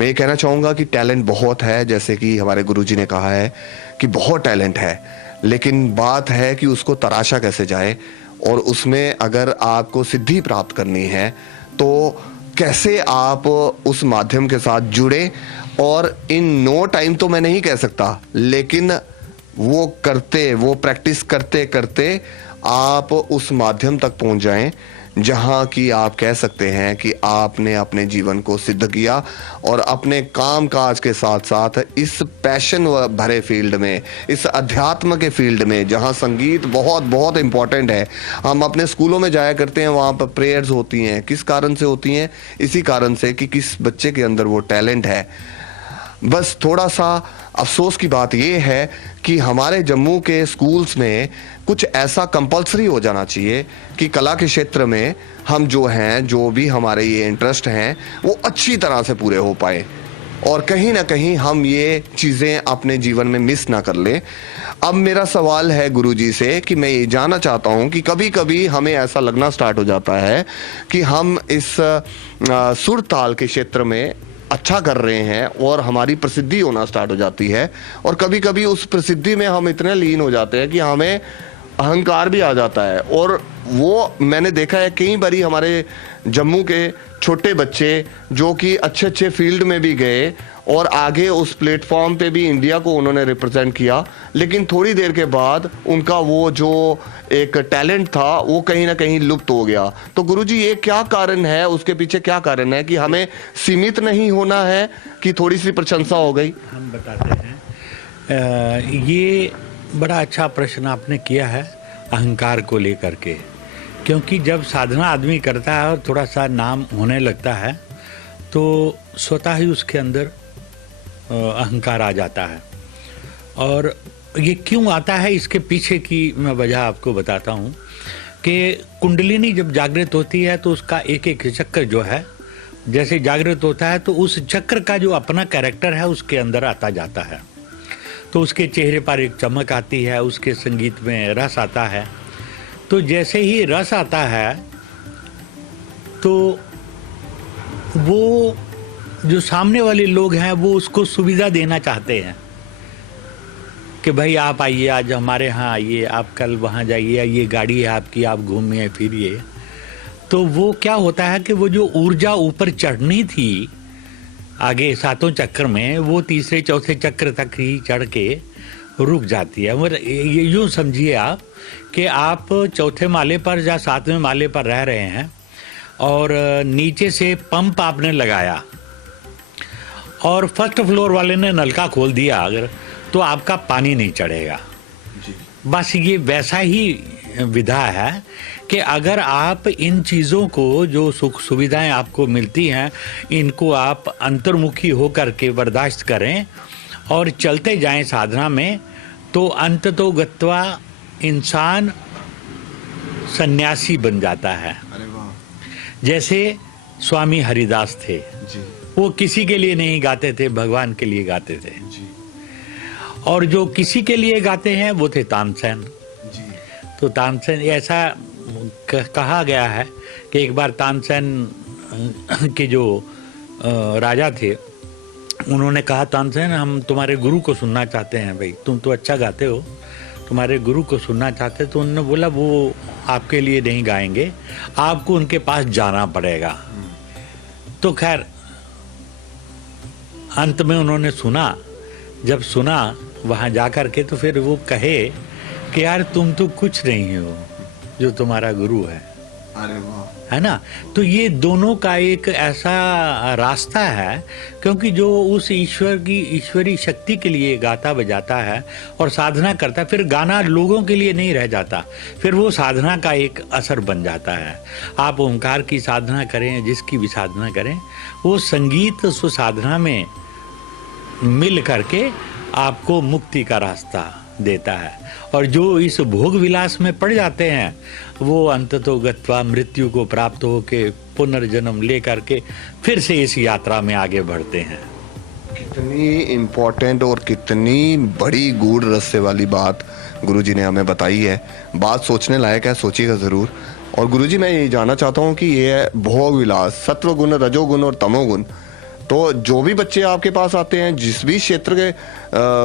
मैं ये कहना चाहूँगा कि टैलेंट बहुत है, जैसे कि हमारे गुरुजी ने कहा है कि बहुत टैलेंट है, लेकिन बात है कि उसको तराशा कैसे जाए, और उसमें अगर आपको सिद्धि प्राप्त करनी है तो कैसे आप उस माध्यम के साथ जुड़े। और इन नो टाइम तो मैं नहीं कह सकता, लेकिन वो प्रैक्टिस करते करते आप उस माध्यम तक पहुंच जाएं जहां कि आप कह सकते हैं कि आपने अपने जीवन को सिद्ध किया, और अपने काम काज के साथ साथ इस पैशन भरे फील्ड में, इस अध्यात्म के फील्ड में, जहां संगीत बहुत बहुत इंपॉर्टेंट है। हम अपने स्कूलों में जाया करते हैं, वहां पर प्रेयर्स होती हैं। किस कारण से होती हैं? इसी कारण से कि किस बच्चे के अंदर वो टैलेंट है। बस थोड़ा सा अफसोस की बात यह है कि हमारे जम्मू के स्कूल्स में कुछ ऐसा कंपलसरी हो जाना चाहिए कि कला के क्षेत्र में हम जो भी हमारे ये इंटरेस्ट हैं वो अच्छी तरह से पूरे हो पाए, और कहीं ना कहीं हम ये चीज़ें अपने जीवन में मिस ना कर लें। अब मेरा सवाल है गुरुजी से कि मैं ये जानना चाहता हूँ कि कभी कभी हमें ऐसा लगना स्टार्ट हो जाता है कि हम इस सुर ताल के क्षेत्र में अच्छा कर रहे हैं और हमारी प्रसिद्धि होना स्टार्ट हो जाती है, और कभी कभी उस प्रसिद्धि में हम इतने लीन हो जाते हैं कि हमें अहंकार भी आ जाता है। और वो मैंने देखा है कई बारी हमारे जम्मू के छोटे बच्चे जो कि अच्छे अच्छे फील्ड में भी गए और आगे उस प्लेटफॉर्म पे भी इंडिया को उन्होंने रिप्रेजेंट किया, लेकिन थोड़ी देर के बाद उनका वो जो एक टैलेंट था वो कहीं ना कहीं लुप्त हो गया। तो गुरुजी ये क्या कारण है, उसके पीछे क्या कारण है कि हमें सीमित नहीं होना है कि थोड़ी सी प्रशंसा हो गई? हम बताते हैं। ये बड़ा अच्छा प्रश्न आपने किया है अहंकार को लेकर के, क्योंकि जब साधना आदमी करता है और थोड़ा सा नाम होने लगता है तो स्वतः ही उसके अंदर अहंकार आ जाता है। और ये क्यों आता है, इसके पीछे की मैं वजह आपको बताता हूँ कि कुंडलिनी जब जागृत होती है तो उसका एक एक चक्र जो है जैसे जागृत होता है तो उस चक्र का जो अपना कैरेक्टर है उसके अंदर आता जाता है। तो उसके चेहरे पर एक चमक आती है, उसके संगीत में रस आता है। तो जैसे ही रस आता है तो वो जो सामने वाले लोग हैं वो उसको सुविधा देना चाहते हैं कि भाई आप आइए, आज हमारे यहाँ आइए, आप कल वहाँ जाइए, ये गाड़ी है आपकी, आप घूमिए फिरिए। तो वो क्या होता है कि वो जो ऊर्जा ऊपर चढ़नी थी आगे सातों चक्र में, वो तीसरे चौथे चक्र तक ही चढ़ के रुक जाती है। मतलब ये यूँ समझिए आप कि आप चौथे माले पर या सातवें माले पर रह रहे हैं और नीचे से पंप आपने लगाया और फर्स्ट फ्लोर वाले ने नलका खोल दिया अगर, तो आपका पानी नहीं चढ़ेगा। बस ये वैसा ही विधा है कि अगर आप इन चीज़ों को, जो सुख सुविधाएं आपको मिलती हैं, इनको आप अंतर्मुखी होकर के बर्दाश्त करें और चलते जाएं साधना में, तो अंततो गत्वा इंसान सन्यासी बन जाता है। अरे वाह। जैसे स्वामी हरिदास थे जी। वो किसी के लिए नहीं गाते थे, भगवान के लिए गाते थे जी। और जो किसी के लिए गाते हैं वो थे तानसेन। जी। तो तानसेन ऐसा कहा गया है कि एक बार तानसेन के जो राजा थे उन्होंने कहा, तानसेन हम तुम्हारे गुरु को सुनना चाहते हैं, भाई तुम तो अच्छा गाते हो, तुम्हारे गुरु को सुनना चाहते। तो उन्होंने बोला वो आपके लिए नहीं गाएंगे, आपको उनके पास जाना पड़ेगा। तो खैर अंत में उन्होंने सुना, जब सुना वहाँ जा कर के, तो फिर वो कहे कि यार तुम तो कुछ नहीं हो जो तुम्हारा गुरु है। अरे वाह। है ना। तो ये दोनों का एक ऐसा रास्ता है, क्योंकि जो उस ईश्वर की ईश्वरी शक्ति के लिए गाता बजाता है और साधना करता है, फिर गाना लोगों के लिए नहीं रह जाता, फिर वो साधना का एक असर बन जाता है। आप ओंकार की साधना करें, जिसकी भी साधना करें, वो संगीत उस साधना में मिल करके आपको मुक्ति का रास्ता देता है। और जो इस भोग विलास में पड़ जाते हैं वो अंततो गत्वा मृत्यु को प्राप्त होके पुनर्जन्म ले करके फिर से इस यात्रा में आगे बढ़ते हैं। कितनी इम्पोर्टेंट और कितनी बड़ी गूढ़ रहस्य वाली बात गुरुजी ने हमें बताई है। बात सोचने लायक है, सोचिएगा ज़रूर। और गुरुजी मैं ये जानना चाहता हूँ कि ये भोग विलास, सत्वगुण, रजोगुण और तमोगुण, तो जो भी बच्चे आपके पास आते हैं, जिस भी क्षेत्र के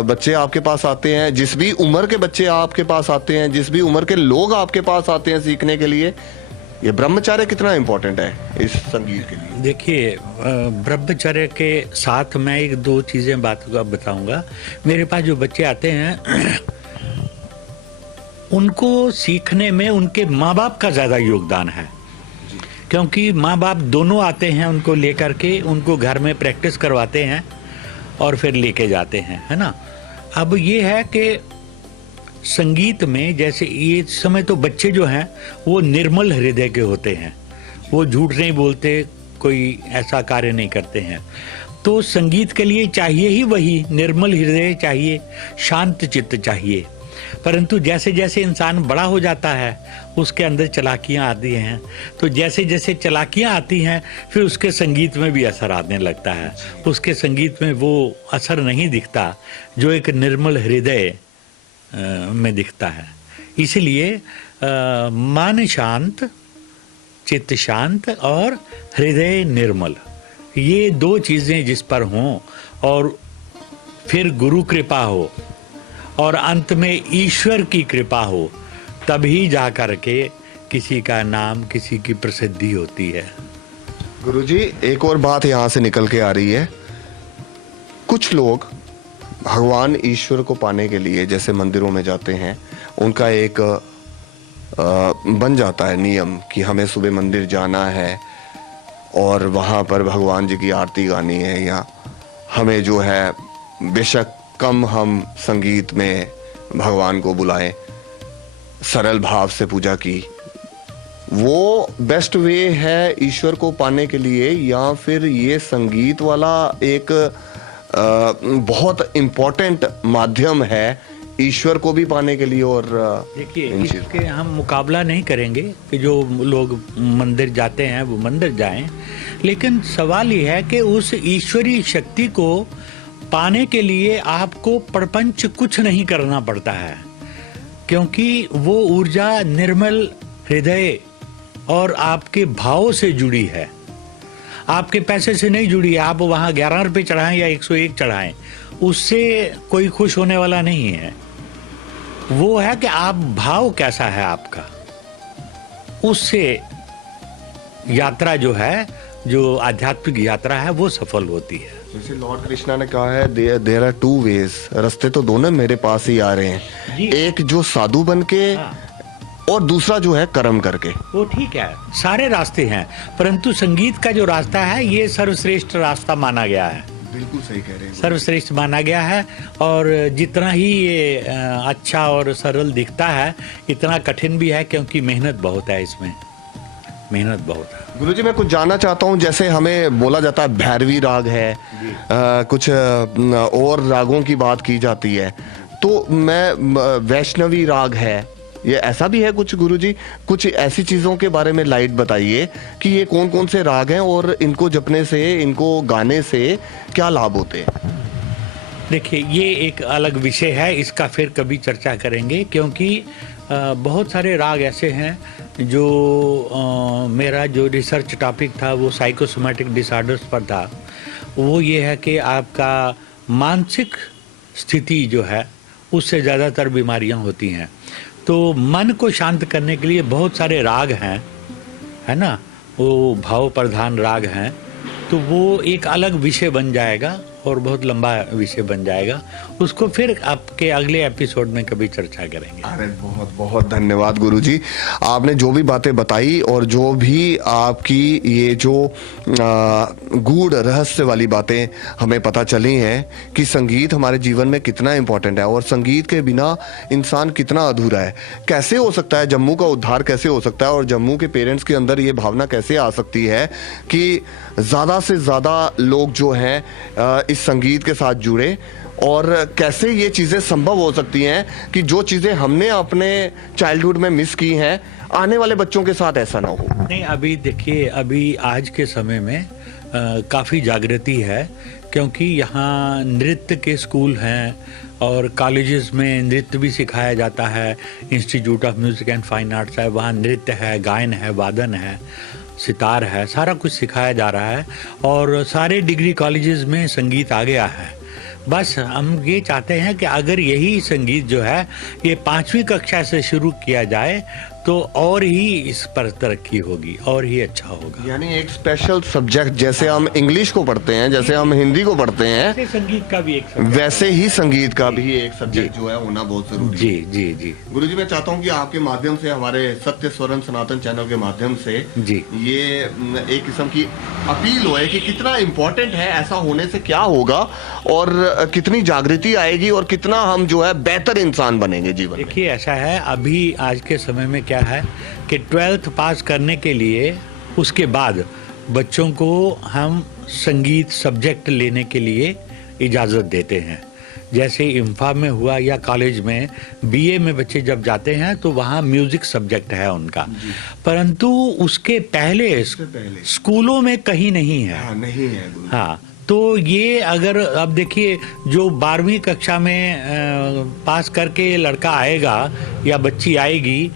बच्चे आपके पास आते हैं, जिस भी उम्र के बच्चे आपके पास आते हैं, जिस भी उम्र के लोग आपके पास आते हैं सीखने के लिए, ये ब्रह्मचर्य कितना इंपॉर्टेंट है इस संगीत के लिए? देखिए, ब्रह्मचर्य के साथ मैं एक दो चीजें बात बताऊंगा। मेरे पास जो बच्चे आते हैं उनको सीखने में उनके माँ बाप का ज्यादा योगदान है, क्योंकि माँ बाप दोनों आते हैं उनको लेकर के, उनको घर में प्रैक्टिस करवाते हैं और फिर लेके जाते हैं, है ना। अब ये है कि संगीत में जैसे ये समय तो बच्चे जो हैं वो निर्मल हृदय के होते हैं, वो झूठ नहीं बोलते, कोई ऐसा कार्य नहीं करते हैं। तो संगीत के लिए चाहिए ही वही निर्मल हृदय चाहिए, शांत चित्त चाहिए। परंतु जैसे जैसे इंसान बड़ा हो जाता है उसके अंदर चालाकियां आती हैं, तो जैसे जैसे चालाकियां आती हैं फिर उसके संगीत में भी असर आने लगता है। उसके संगीत में वो असर नहीं दिखता जो एक निर्मल हृदय में दिखता है। इसलिए मन शांत, चित्त शांत और हृदय निर्मल, ये दो चीजें जिस पर हों और फिर गुरु कृपा हो और अंत में ईश्वर की कृपा हो, तभी जा कर के किसी का नाम, किसी की प्रसिद्धि होती है। गुरुजी, एक और बात यहाँ से निकल के आ रही है, कुछ लोग भगवान ईश्वर को पाने के लिए जैसे मंदिरों में जाते हैं, उनका एक बन जाता है नियम कि हमें सुबह मंदिर जाना है और वहाँ पर भगवान जी की आरती गानी है, या हमें जो है बेशक कम हम संगीत में भगवान को बुलाएं, सरल भाव से पूजा की, वो बेस्ट वे है ईश्वर को पाने के लिए, या फिर ये संगीत वाला एक बहुत इम्पोर्टेंट माध्यम है ईश्वर को भी पाने के लिए? और देखिए, इसके हम मुकाबला नहीं करेंगे कि जो लोग मंदिर जाते हैं वो मंदिर जाएं, लेकिन सवाल यह है कि उस ईश्वरीय शक्ति को पाने के लिए आपको प्रपंच कुछ नहीं करना पड़ता है, क्योंकि वो ऊर्जा निर्मल हृदय और आपके भाव से जुड़ी है, आपके पैसे से नहीं जुड़ी है। आप वहां 11 रुपये चढ़ाएं या 101 चढ़ाएं, उससे कोई खुश होने वाला नहीं है। वो है कि आप भाव कैसा है आपका, उससे यात्रा जो है, जो आध्यात्मिक यात्रा है, वो सफल होती है। जैसे लॉर्ड कृष्णा ने कहा है, देयर आर टू वेज, रास्ते तो दोनों मेरे पास ही आ रहे हैं, एक जो साधु बन के, और दूसरा जो है कर्म करके। वो ठीक है, सारे रास्ते हैं, परंतु संगीत का जो रास्ता है ये सर्वश्रेष्ठ रास्ता माना गया है। बिल्कुल सही कह रहे हैं, सर्वश्रेष्ठ माना गया है। और जितना ही ये अच्छा और सरल दिखता है, इतना कठिन भी है, क्योंकि मेहनत बहुत है इसमें, मेहनत बहुत है। गुरुजी, मैं कुछ जानना चाहता हूँ, जैसे हमें बोला जाता है भैरवी राग है, कुछ और रागों की बात की जाती है, तो मैं वैष्णवी राग है, ये ऐसा भी है कुछ? गुरुजी, कुछ ऐसी चीजों के बारे में लाइट बताइए कि ये कौन कौन से राग हैं और इनको जपने से, इनको गाने से क्या लाभ होते हैं? देखिए, ये एक अलग विषय है, इसका फिर कभी चर्चा करेंगे, क्योंकि बहुत सारे राग ऐसे हैं जो मेरा जो रिसर्च टॉपिक था वो साइकोसोमैटिक डिसऑर्डर्स पर था। वो ये है कि आपका मानसिक स्थिति जो है उससे ज़्यादातर बीमारियां होती हैं। तो मन को शांत करने के लिए बहुत सारे राग हैं, है ना, वो भाव प्रधान राग हैं, तो वो एक अलग विषय बन जाएगा और बहुत लंबा विषय बन जाएगा, उसको फिर आपके अगले एपिसोड में कभी चर्चा करेंगे। अरे बहुत बहुत धन्यवाद गुरुजी, आपने जो भी बातें बताई और जो भी आपकी ये जो गूढ़ रहस्य वाली बातें हमें पता चली हैं कि संगीत हमारे जीवन में कितना इम्पोर्टेंट है और संगीत के बिना इंसान कितना अधूरा है, कैसे हो सकता है जम्मू का उद्धार कैसे हो सकता है, और जम्मू के पेरेंट्स के अंदर ये भावना कैसे आ सकती है कि ज़्यादा से ज़्यादा लोग जो हैं इस संगीत के साथ जुड़े, और कैसे ये चीज़ें संभव हो सकती हैं कि जो चीज़ें हमने अपने चाइल्डहुड में मिस की हैं आने वाले बच्चों के साथ ऐसा ना हो। नहीं, अभी देखिए, अभी आज के समय में काफ़ी जागृति है, क्योंकि यहाँ नृत्य के स्कूल हैं और कॉलेजेस में नृत्य भी सिखाया जाता है। Institute of music and fine arts है, वहाँ नृत्य है, गायन है, वादन है। सितार है, सारा कुछ सिखाया जा रहा है और सारे डिग्री कॉलेजेस में संगीत आ गया है। बस हम ये चाहते हैं कि अगर यही संगीत जो है ये 5वीं कक्षा से शुरू किया जाए तो और ही इस पर तरक्की होगी और ही अच्छा होगा। यानी एक स्पेशल सब्जेक्ट, जैसे हम इंग्लिश को पढ़ते हैं, जैसे हम हिंदी को पढ़ते हैं, वैसे संगीत का भी एक सब्जेक्ट, वैसे ही संगीत का भी एक सब्जेक्ट जो है होना बहुत जरूरी है। जी जी जी गुरुजी, मैं चाहता हूं कि आपके माध्यम से, हमारे सत्य स्वरम सनातन चैनल के माध्यम से जी ये एक किस्म की अपील हो कि कितना इम्पोर्टेंट है, ऐसा होने से क्या होगा और कितनी जागृति आएगी और कितना हम जो है बेहतर इंसान बनेंगे जीवन में। देखिए, ऐसा है अभी आज के समय में क्या है कि 12th पास करने के लिए उसके बाद बच्चों को हम संगीत सब्जेक्ट लेने के लिए इजाज़त देते हैं। जैसे इम्फा में हुआ या कॉलेज में बीए में बच्चे जब जाते हैं तो वहाँ म्यूजिक सब्जेक्ट है उनका, परंतु उसके पहले स्कूलों में कहीं नहीं है। हाँ, नहीं है गुरुजी। हाँ, तो ये अगर अब देखिए, जो 12वीं कक्षा में पास करके लड़का आएगा या बच्ची आएगी,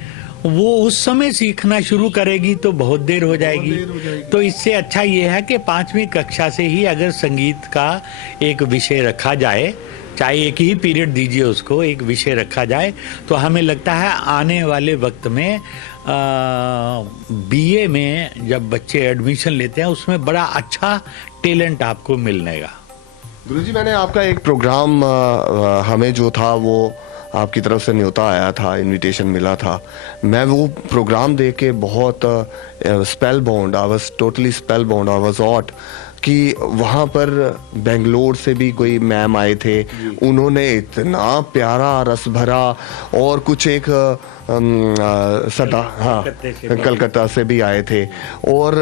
वो उस समय सीखना शुरू करेगी तो बहुत देर हो जाएगी। तो इससे अच्छा ये है कि 5वीं कक्षा से ही अगर संगीत का एक विषय रखा जाए, चाहे एक ही पीरियड दीजिए उसको, एक विषय रखा जाए, तो हमें लगता है आने वाले वक्त में बीए में जब बच्चे एडमिशन लेते हैं उसमें बड़ा अच्छा टैलेंट आपको मिलने का। गुरुजी, मैंने आपका एक प्रोग्राम हमें जो था वो आपकी तरफ से न्योता आया था, इनविटेशन मिला था। मैं वो प्रोग्राम देख के बहुत spellbound, I was totally spellbound, I was awed कि वहाँ पर बेंगलोर से भी कोई मैम आए थे, उन्होंने इतना प्यारा रस भरा और कुछ एक कलकत्ता से भी आए थे और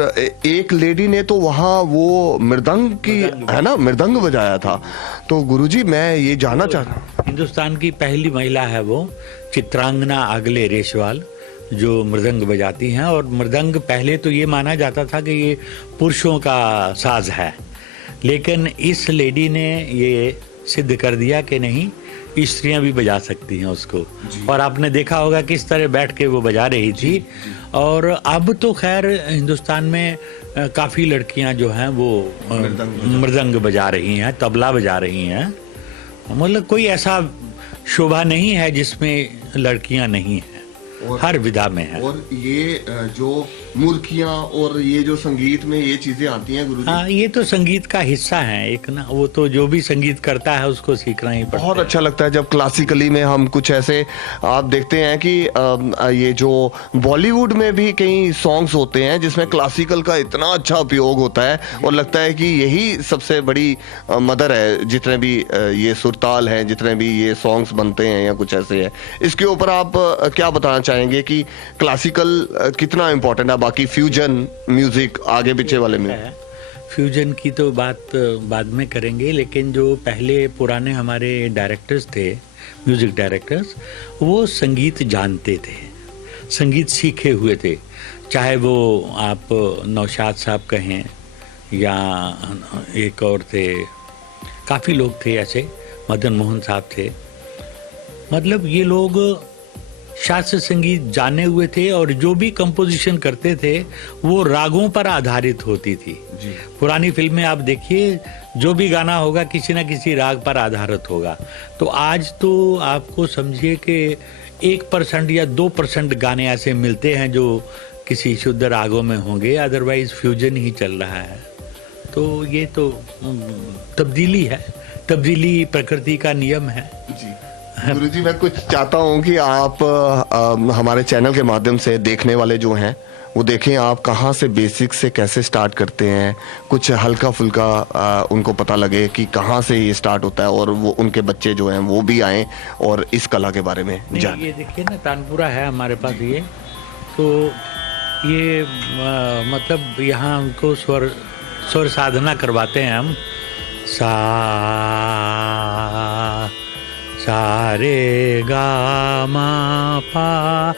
एक लेडी ने तो वहाँ वो मृदंग की है ना, मृदंग बजाया था। तो गुरुजी, मैं ये जानना चाहता हूँ, हिंदुस्तान की पहली महिला है वो चित्रांगना आगले रेशवाल, जो मृदंग बजाती हैं। और मृदंग पहले तो ये माना जाता था कि ये पुरुषों का साज है, लेकिन इस लेडी ने ये सिद्ध कर दिया कि नहीं, स्त्रियां भी बजा सकती हैं उसको। और आपने देखा होगा किस तरह बैठ के वो बजा रही थी। और अब तो खैर हिंदुस्तान में काफ़ी लड़कियां जो हैं वो मृदंग बजा रही हैं, तबला बजा रही हैं। मतलब कोई ऐसा शोभा नहीं है जिसमें लड़कियां नहीं हैं, हर विधा में है। और ये जो मुर्खियां और ये जो संगीत में ये चीजें आती हैं गुरुजी, हाँ, ये तो संगीत का हिस्सा है एक ना, वो तो जो भी संगीत करता है उसको सीखना ही पड़ता है। बहुत अच्छा लगता है जब क्लासिकली में हम कुछ ऐसे आप देखते हैं कि ये जो बॉलीवुड में भी कई सॉन्ग्स होते हैं जिसमें क्लासिकल का इतना अच्छा उपयोग होता है और लगता है कि यही सबसे बड़ी मदर है, जितने भी ये सुरताल हैं, जितने भी ये सॉन्ग्स बनते हैं या कुछ ऐसे है। इसके ऊपर आप क्या बताना चाहेंगे कि क्लासिकल कितना इम्पोर्टेंट है, बाकी फ्यूजन म्यूजिक आगे पीछे वाले में? फ्यूजन की तो बात बाद में करेंगे, लेकिन जो पहले पुराने हमारे डायरेक्टर्स थे, म्यूजिक डायरेक्टर्स, वो संगीत जानते थे, संगीत सीखे हुए थे। चाहे वो आप नौशाद साहब कहें या एक और थे, काफ़ी लोग थे ऐसे, मदन मोहन साहब थे। मतलब ये लोग शास्त्रीय संगीत जाने हुए थे और जो भी कंपोजिशन करते थे वो रागों पर आधारित होती थी। पुरानी फिल्में आप देखिए, जो भी गाना होगा किसी न किसी राग पर आधारित होगा। तो आज तो आपको समझिए कि 1% या 2% गाने ऐसे मिलते हैं जो किसी शुद्ध रागों में होंगे, अदरवाइज फ्यूजन ही चल रहा है। तो ये तो तब्दीली है, तब्दीली प्रकृति का नियम है। गुरुजी, मैं कुछ चाहता हूँ कि आप हमारे चैनल के माध्यम से देखने वाले जो हैं वो देखें आप कहाँ से बेसिक से कैसे स्टार्ट करते हैं, कुछ हल्का फुल्का उनको पता लगे कि कहाँ से ये स्टार्ट होता है और वो उनके बच्चे जो हैं वो भी आएँ और इस कला के बारे में जानें। ये देखिए ना, तानपुरा है हमारे पास, ये तो ये मतलब यहाँ उनको स्वर साधना करवाते हैं हम। सा रे गा मा पा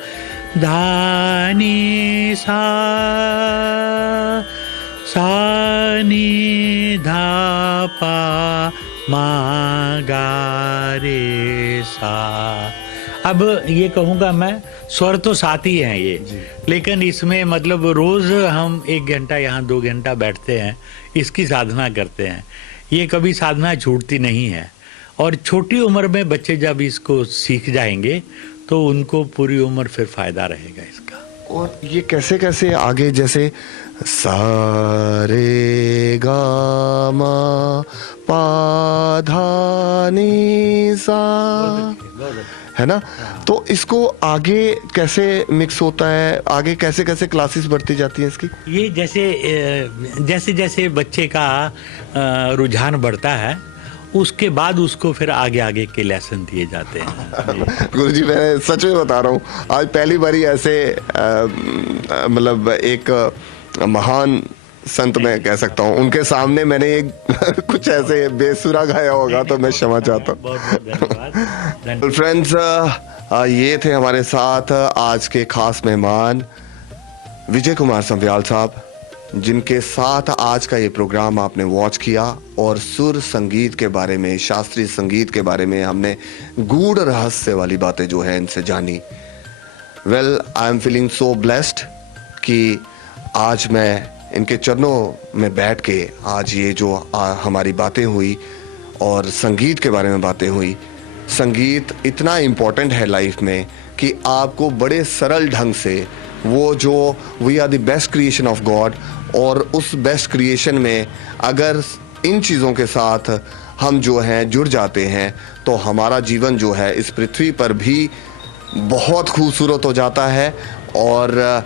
धा नी सा नी धा पा मा गा रे सा। अब ये कहूँगा मैं, स्वर तो साथ ही हैं ये, लेकिन इसमें मतलब रोज हम 1 घंटा यहाँ 2 घंटा बैठते हैं, इसकी साधना करते हैं। ये कभी साधना छूटती नहीं है, और छोटी उम्र में बच्चे जब इसको सीख जाएंगे तो उनको पूरी उम्र फिर फायदा रहेगा इसका। और ये कैसे कैसे आगे, जैसे सा रे गा मा पा धा नी सा, है ना? तो इसको आगे कैसे मिक्स होता है, आगे कैसे कैसे क्लासेस बढ़ती जाती हैं इसकी? ये जैसे जैसे बच्चे का रुझान बढ़ता है, उसके बाद उसको फिर आगे आगे के लेसन दिए जाते हैं। गुरुजी, मैं सच में बता रहा हूँ, आज पहली बारी ऐसे मतलब एक महान संत मैं कह सकता हूँ, उनके सामने मैंने एक कुछ ऐसे बेसुरा गाया होगा तो मैं क्षमा चाहता हूँ। बहुत धन्यवाद। फ्रेंड्स, ये थे हमारे साथ आज के खास मेहमान विजय कुमार संव्याल साहब, जिनके साथ आज का ये प्रोग्राम आपने वॉच किया और सुर संगीत के बारे में, शास्त्रीय संगीत के बारे में हमने गूढ़ रहस्य वाली बातें जो है इनसे जानी। Well, I am feeling so blessed कि आज मैं इनके चरणों में बैठ के आज ये जो हमारी बातें हुई और संगीत के बारे में बातें हुई। संगीत इतना इम्पोर्टेंट है लाइफ में कि आपको बड़े सरल ढंग से वो जो we are the best creation of God, और उस बेस्ट क्रिएशन में अगर इन चीज़ों के साथ हम जो हैं जुड़ जाते हैं तो हमारा जीवन जो है इस पृथ्वी पर भी बहुत खूबसूरत हो जाता है। और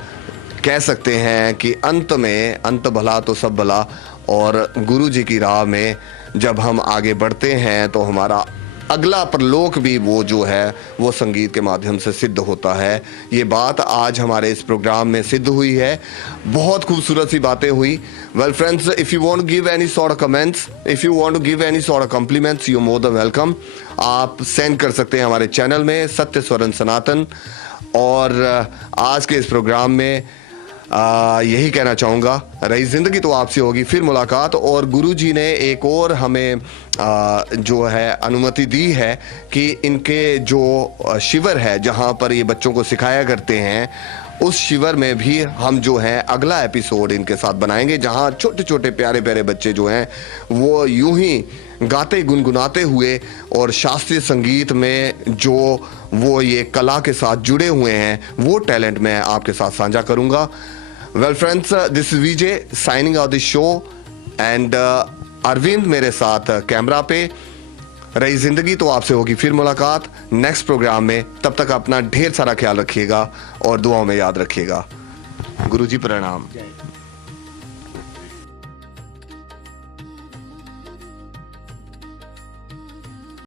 कह सकते हैं कि अंत में अंत भला तो सब भला, और गुरु जी की राह में जब हम आगे बढ़ते हैं तो हमारा अगला परलोक भी वो जो है वो संगीत के माध्यम से सिद्ध होता है। ये बात आज हमारे इस प्रोग्राम में सिद्ध हुई है। बहुत खूबसूरत सी बातें हुई। Well friends, if you want to give any sort of comments, if you want to give any sort of compliments, you more the welcome. आप सेंड कर सकते हैं हमारे चैनल में सत्य स्वरन सनातन। और आज के इस प्रोग्राम में यही कहना चाहूँगा, रही जिंदगी तो आपसे होगी फिर मुलाकात। और गुरुजी ने एक और हमें जो है अनुमति दी है कि इनके जो शिविर है जहाँ पर ये बच्चों को सिखाया करते हैं, उस शिविर में भी हम जो है अगला एपिसोड इनके साथ बनाएंगे, जहाँ छोटे छोटे प्यारे प्यारे बच्चे जो हैं वो यूं ही गाते गुनगुनाते हुए और शास्त्रीय संगीत में जो वो ये कला के साथ जुड़े हुए हैं वो टैलेंट मैं आपके साथ साझा करूंगा। Well friends, this is Vijay signing out this show, and Arvind मेरे साथ कैमरा पे। रही जिंदगी तो आपसे होगी फिर मुलाकात नेक्स्ट प्रोग्राम में। तब तक अपना ढेर सारा ख्याल रखिएगा और दुआओं में याद रखिएगा। गुरुजी प्रणाम।